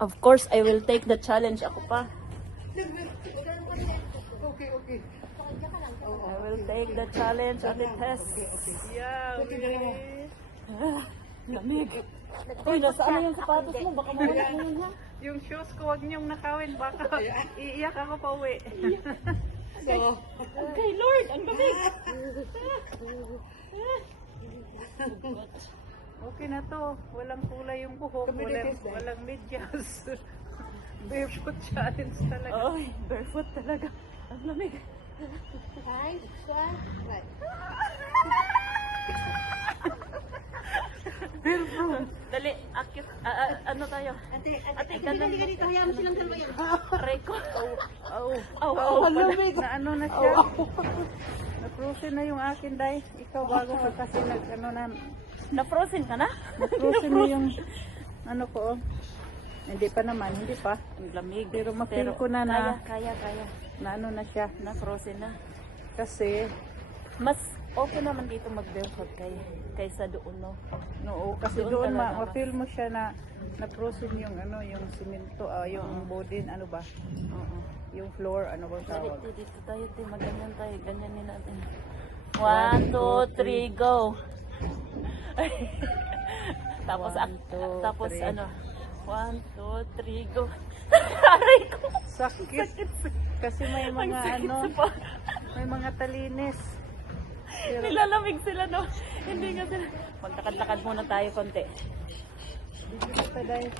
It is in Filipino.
Of course, I will take the challenge. Ako pa. Okay, okay. I will take the challenge, Ate Tess. Yeah, lamig. Uy, nasaan na yung sapatos mo? Baka mawala na yun, ha? Yung shoes ko, wag niyong nakawin. Baka iiyak ako pa uwi. So, Okay, Lord, ang lamig. Okay na to. Walang kulay yung buhok. Walang medyas. Barefoot challenge talaga. Ay, barefoot talaga. Ang lamig. hi, one, right. Dali, akit. Ano tayo? Ate, ganito, hayaan mo silang dalawa yan. Reiko. Ang lamig. Na ano na siya. Na-frozen na yung akin, Day. Ikaw bago ka kasi Na-frozen ka na? na-frozen na yung ano ko. Hindi pa naman, hindi pa. Ang lamig. Pero ma-feel ko na na, Kaya. na ano na siya. Na-frozen na. Kasi, Mas okay naman dito mag-barefoot kaysa doon, no? no, kasi Doon doon talaga. ma-feel mo siya na na-frozen yung ano, yung simento, yung bodin, ano ba? Oo. Yung floor, ano ba Dali, tawag? dito tayo, maganyan tayo. Ganyanin natin. 1, 2, 3, go! Tapos, 1, 2, tapos 3. ano? 1, 2, 3, go! Aray ko! Sakit. Kasi may Ang mga sakit ano, sa pa. may mga talinis. Pero, Nilalamig sila, no? Hindi nga sila. Magtakad-takad muna tayo konti. dito pa dahil,